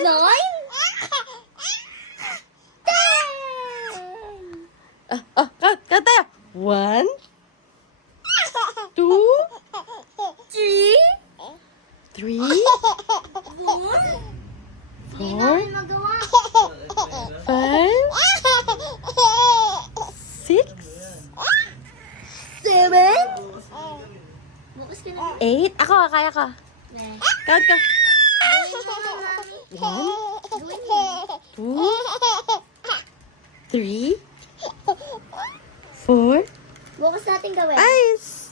9. 10. Count tayo. 1, 2, 3. 3, 4. Hindi 4, namin magawa. 5, 6, 7. Bukas ka na. 8. Ako, kaya ka. Count ka. 1, 2, 3, 4. Bukas natin gawin. Ice!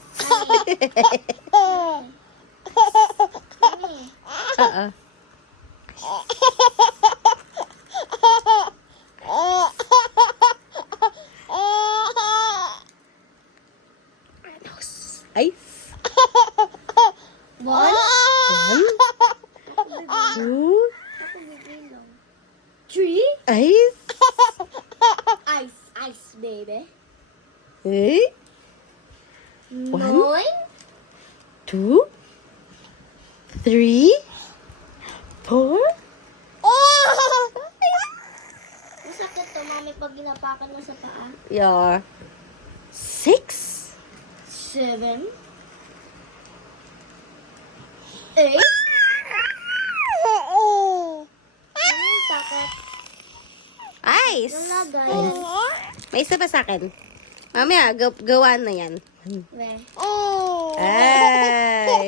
Oo. Ice. 1. 1, 2, 3. ice. Ice, ice, baby. 8, 9. 2, 3, 4. Masakit to, mami, pag ginapakan mo sa paa. Yeah. 6, 7. 8. Ano yung takot? ice. Yung lagay. May isa pa sa akin. Mamaya, gawa na yan. We.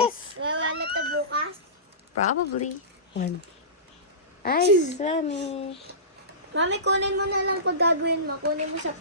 Ice. Gawa na to bukas. Probably. 1. Ice, Rami. Mami, kunin mo na lang pag gagawin mo. Kunin mo sa